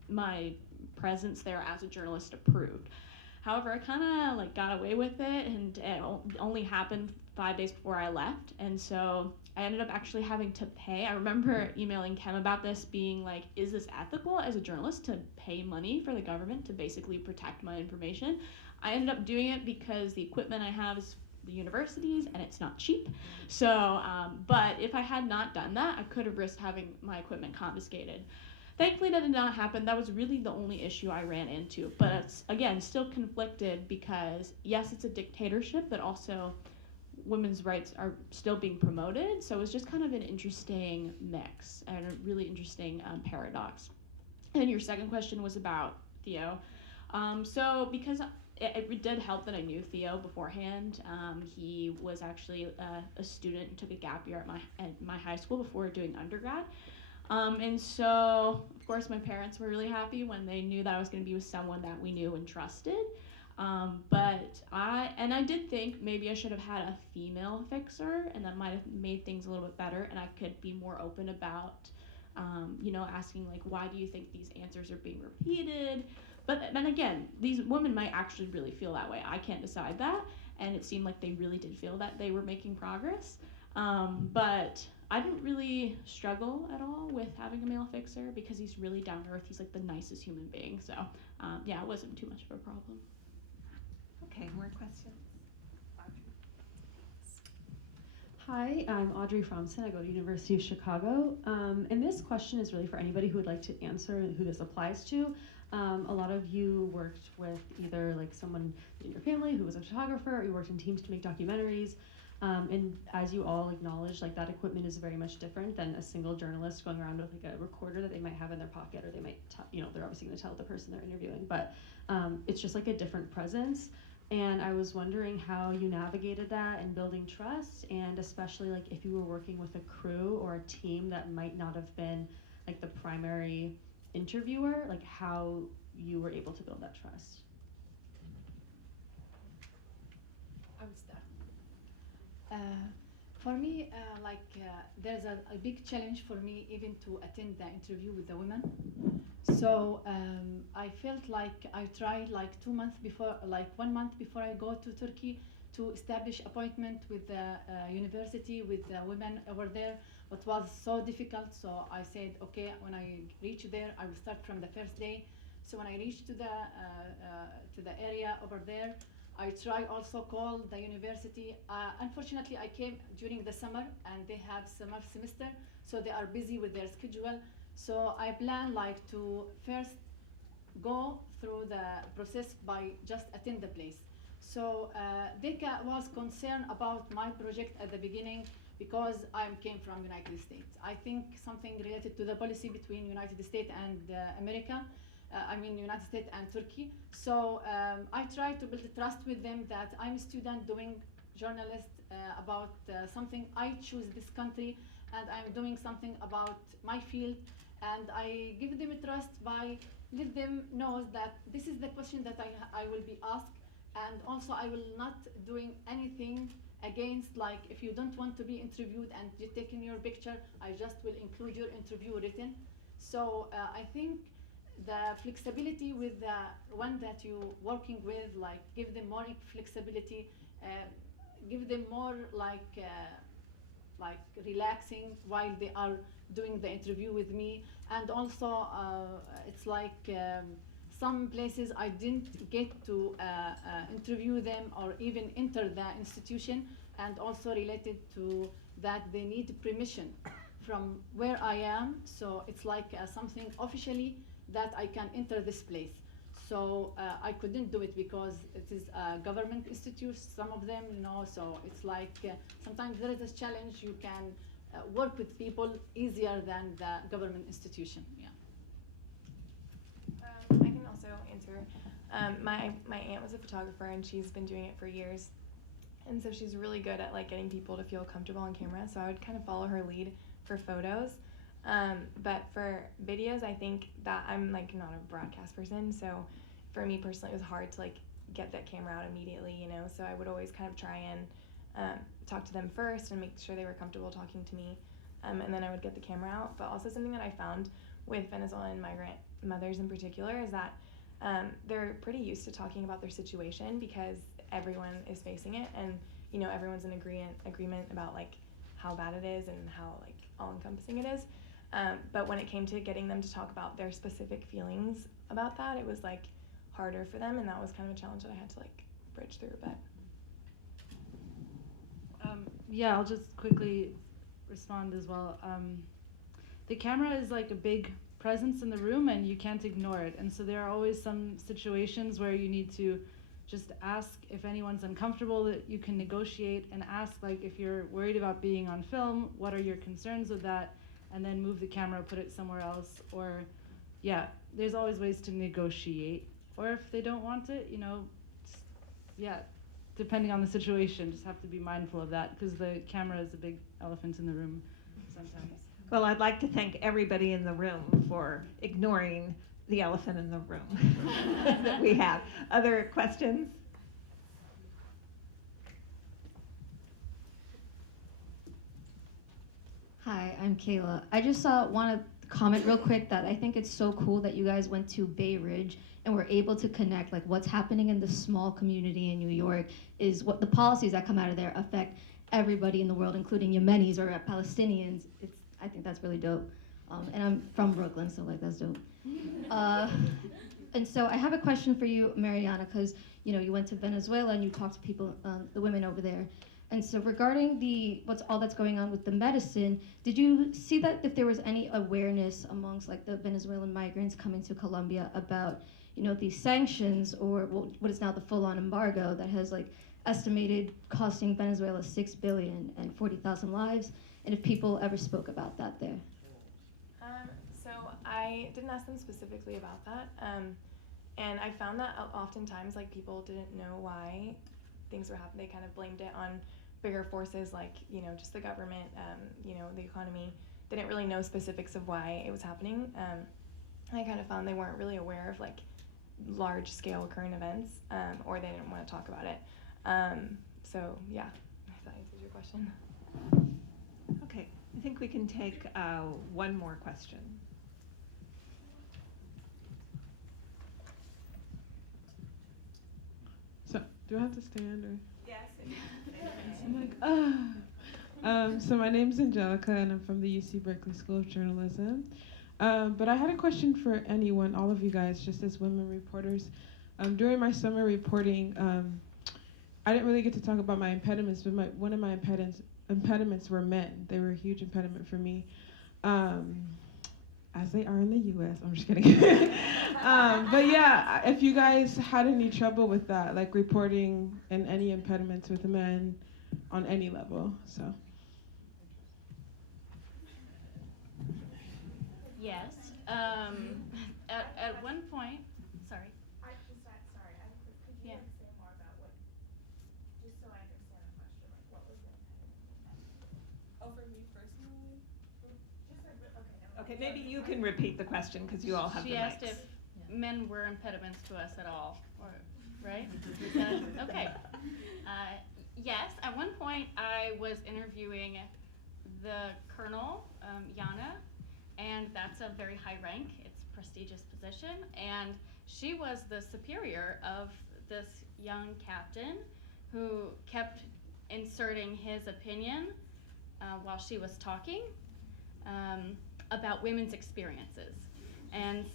my presence there as a journalist approved. However, I kind of like got away with it, and it only happened 5 days before I left, and so I ended up actually having to pay. I remember emailing Cammie about this, being like, is this ethical as a journalist to pay money for the government to basically protect my information? I ended up doing it because the equipment I have is the universities, and it's not cheap. So, but if I had not done that, I could have risked having my equipment confiscated. Thankfully, that did not happen. That was really the only issue I ran into. But it's, again, still conflicted because, yes, it's a dictatorship, but also women's rights are still being promoted. So it's just kind of an interesting mix and a really interesting paradox. And your second question was about Theo. So because it did help that I knew Theo beforehand. He was actually a student and took a gap year at my high school before doing undergrad. And so, of course, my parents were really happy when they knew that I was going to be with someone that we knew and trusted. But I did think maybe I should have had a female fixer, and that might have made things a little bit better, and I could be more open about, asking, like, why do you think these answers are being repeated? But then again, these women might actually really feel that way. I can't decide that, and it seemed like they really did feel that they were making progress. But I didn't really struggle at all with having a male fixer because he's really down to earth. He's like the nicest human being. So yeah, it wasn't too much of a problem. Okay, more questions? Hi, I'm Audrey Fromson. I go to University of Chicago. And this question is really for anybody who would like to answer who this applies to. A lot of you worked with either like someone in your family who was a photographer, or you worked in teams to make documentaries. And as you all acknowledge, like that equipment is very much different than a single journalist going around with like a recorder that they might have in their pocket, or they might, they're obviously going to tell the person they're interviewing, but it's just like a different presence. And I was wondering how you navigated that and building trust, and especially like if you were working with a crew or a team that might not have been like the primary interviewer, like how you were able to build that trust. I will start. For me, there's a big challenge for me even to attend the interview with the women. So I felt like I tried like 2 months before, like 1 month before I go to Turkey to establish appointment with the university, with the women over there, but was so difficult. So I said, okay, when I reach there, I will start from the first day. So when I reached to the area over there, I try also call the university. Unfortunately, I came during the summer and they have summer semester, so they are busy with their schedule. So I plan like to first go through the process by just attend the place. So they was concerned about my project at the beginning because I came from United States. I think something related to the policy between United States and America. United States and Turkey. So I try to build trust with them that I'm a student doing journalist about something. I choose this country and I'm doing something about my field. And I give them a trust by let them know that this is the question that I will be asked. And also I will not doing anything against, like if you don't want to be interviewed and you taking your picture, I just will include your interview written. So I think the flexibility with the one that you working with, like give them more flexibility, give them more like relaxing while they are doing the interview with me. And also it's like some places I didn't get to interview them or even enter the institution, and also related to that they need permission from where I am, so it's like something officially that I can enter this place. So I couldn't do it because it is a government institute, some of them, you know, so it's like sometimes there is a challenge. You can work with people easier than the government institution, yeah. I can also answer. My aunt was a photographer and she's been doing it for years. And so she's really good at like getting people to feel comfortable on camera. So I would kind of follow her lead for photos. But for videos, I think that I'm like not a broadcast person. So for me personally, it was hard to like get that camera out immediately, you know? So I would always kind of try and talk to them first and make sure they were comfortable talking to me. And then I would get the camera out. But also something that I found with Venezuelan migrant mothers in particular is that they're pretty used to talking about their situation because everyone is facing it, and you know everyone's in agreement about like how bad it is and how like all-encompassing it is. But when it came to getting them to talk about their specific feelings about that, it was like harder for them, and that was kind of a challenge that I had to like bridge through a bit. Yeah, I'll just quickly respond as well. The camera is like a big presence in the room and you can't ignore it. And so there are always some situations where you need to just ask if anyone's uncomfortable, that you can negotiate and ask like if you're worried about being on film, what are your concerns with that? And then move the camera, put it somewhere else. Or yeah, there's always ways to negotiate. Or if they don't want it, you know, just, yeah, depending on the situation, just have to be mindful of that because the camera is a big elephant in the room sometimes. Well, I'd like to thank everybody in the room for ignoring the elephant in the room that we have. Other questions? Hi, I'm Kayla. I just want to comment real quick that I think it's so cool that you guys went to Bay Ridge and were able to connect like what's happening in this small community in New York is what the policies that come out of there affect everybody in the world, including Yemenis or Palestinians. I think that's really dope. And I'm from Brooklyn, so like that's dope. And so I have a question for you, Mariana, because you know you went to Venezuela and you talked to people, the women over there. And so regarding what's all that's going on with the medicine, did you see that if there was any awareness amongst like the Venezuelan migrants coming to Colombia about, you know, these sanctions or what is now the full-on embargo that has like estimated costing Venezuela $6 billion and 40,000 lives, and if people ever spoke about that there? So I didn't ask them specifically about that, and I found that oftentimes like people didn't know why things were happening. They kind of blamed it on bigger forces like, you know, just the government, you know, the economy. They didn't really know specifics of why it was happening. I kind of found they weren't really aware of like large-scale current events, or they didn't want to talk about it. So yeah, if that answers your question. Okay, I think we can take one more question. So, do I have to stand or? Yes. I'm like, so my name's Angelica and I'm from the UC Berkeley School of Journalism. But I had a question for anyone, all of you guys, just as women reporters. During my summer reporting, I didn't really get to talk about my impediments, but one of my impediments were men. They were a huge impediment for me, as they are in the U.S. I'm just kidding. But yeah, if you guys had any trouble with that, like reporting and any impediments with men on any level, so. Yes. At one point, sorry. Could you say more about what, just so I understand the question, like what was it? Oh, for me personally? Okay, maybe you can repeat the question because you all have the mics. She asked if men were impediments to us at all, or, right? Okay. Yes, at one point I was interviewing the colonel, Yana, and that's a very high rank, it's a prestigious position, and she was the superior of this young captain who kept inserting his opinion while she was talking about women's experiences. And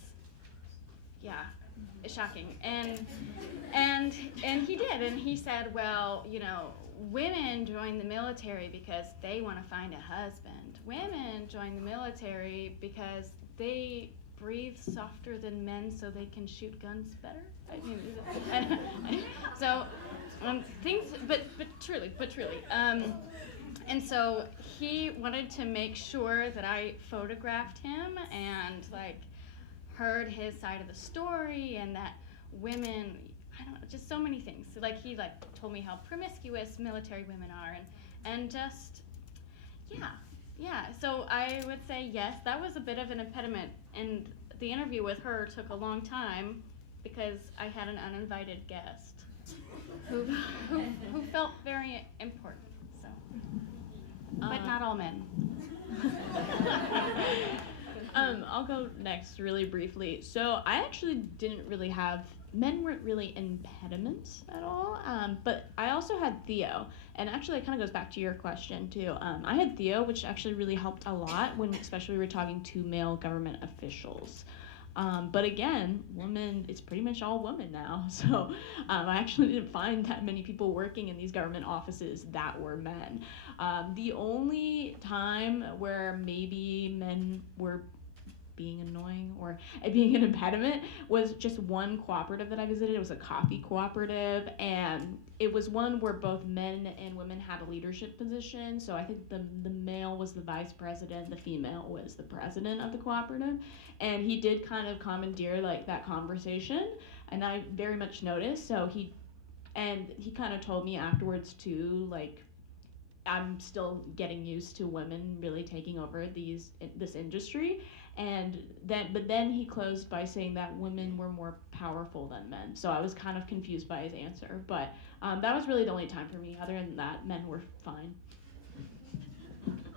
yeah, is shocking. And he did, and he said, well, you know, women join the military because they want to find a husband. Women join the military because they breathe softer than men so they can shoot guns better. I mean, so things, but truly. And so he wanted to make sure that I photographed him and like heard his side of the story, and that women, I don't know, just so many things. So like he like told me how promiscuous military women are, and just yeah. So I would say yes, that was a bit of an impediment, and the interview with her took a long time because I had an uninvited guest who felt very important. So, but not all men. I'll go next really briefly. So I actually didn't really have, men weren't really impediments at all, but I also had Theo, and actually it kind of goes back to your question too. I had Theo, which actually really helped a lot when especially we were talking to male government officials. But again, women, it's pretty much all women now. So I actually didn't find that many people working in these government offices that were men. The only time where maybe men were being annoying or being an impediment was just one cooperative that I visited. It was a coffee cooperative, and it was one where both men and women had a leadership position. So I think the male was the vice president, the female was the president of the cooperative, and he did kind of commandeer like that conversation, and I very much noticed. So he kind of told me afterwards too, like, I'm still getting used to women really taking over this industry, but then he closed by saying that women were more powerful than men. So I was kind of confused by his answer, but that was really the only time for me. Other than that, men were fine.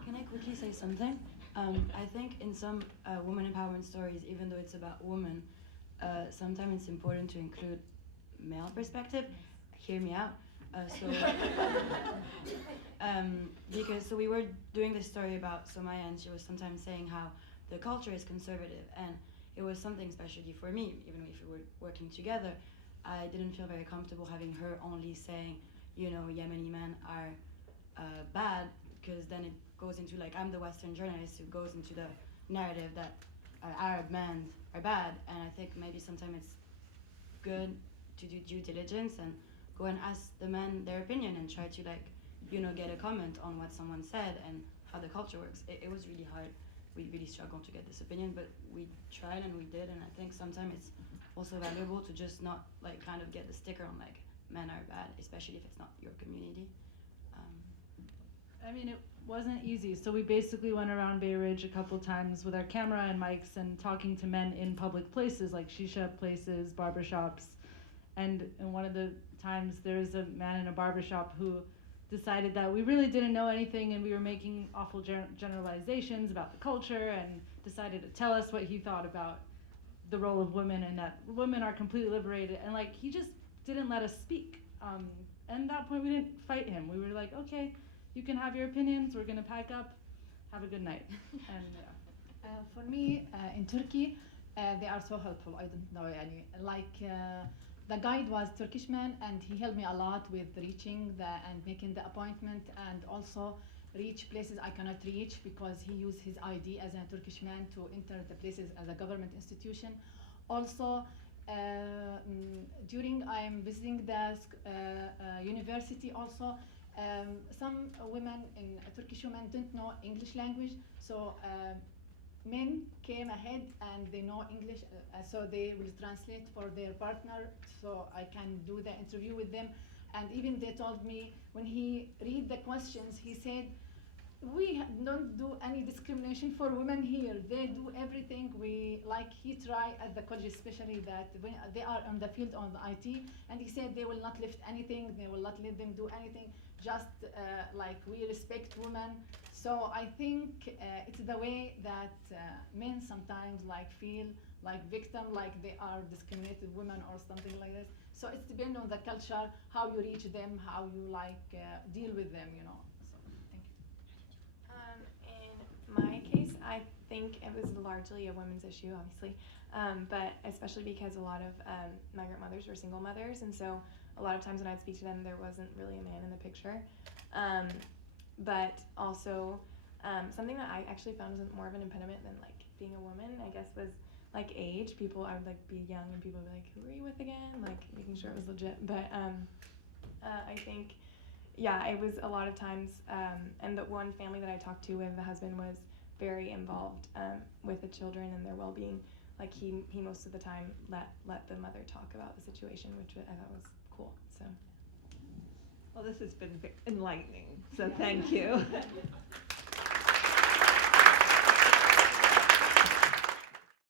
Can I quickly say something? I think in some women empowerment stories, even though it's about women, sometimes it's important to include male perspective. Hear me out. Because we were doing this story about Somaya, and she was sometimes saying how the culture is conservative, and it was something especially for me, even if we were working together, I didn't feel very comfortable having her only saying, you know, Yemeni men are bad, because then it goes into like, I'm the Western journalist who goes into the narrative that Arab men are bad, and I think maybe sometimes it's good to do due diligence and go and ask the men their opinion and try to like, you know, get a comment on what someone said and how the culture works. It was really hard. We really struggled to get this opinion, but we tried and we did, and I think sometimes it's also valuable to just not like kind of get the sticker on like, men are bad, especially if it's not your community. I mean, it wasn't easy. So we basically went around Bay Ridge a couple times with our camera and mics and talking to men in public places like shisha places, barbershops. And one of the times there was a man in a barbershop who decided that we really didn't know anything and we were making awful generalizations about the culture, and decided to tell us what he thought about the role of women and that women are completely liberated. And like, he just didn't let us speak. And at that point we didn't fight him. We were like, okay, you can have your opinions, we're gonna pack up, have a good night. And for me, in Turkey, they are so helpful. I don't know, like the guide was Turkish man, and he helped me a lot with reaching and making the appointment, and also reach places I cannot reach because he used his ID as a Turkish man to enter the places as a government institution. Also, during I'm visiting the university also, some women in Turkish women don't know English language, so men came ahead and they know English, so they will translate for their partner, so I can do the interview with them. And even they told me, when he read the questions, he said, we don't do any discrimination for women here. They do everything. He try at the college, especially that when they are on the field on the IT, and he said they will not lift anything, they will not let them do anything, just like we respect women. So I think it's the way that men sometimes like feel like victim, like they are discriminated women or something like this. So it's depend on the culture, how you reach them, how you like deal with them, you know. So thank you. In my case, I think it was largely a women's issue, obviously, but especially because a lot of migrant mothers were single mothers, and so a lot of times when I'd speak to them, there wasn't really a man in the picture. But also, something that I actually found was more of an impediment than like being a woman, I guess, was like age. People, I would like be young and people would be like, who are you with again? Like making sure it was legit. But I think, yeah, it was a lot of times, and the one family that I talked to with the husband was very involved with the children and their well-being. Like he most of the time let the mother talk about the situation, which I thought was cool. So. Well, this has been enlightening, so thank you.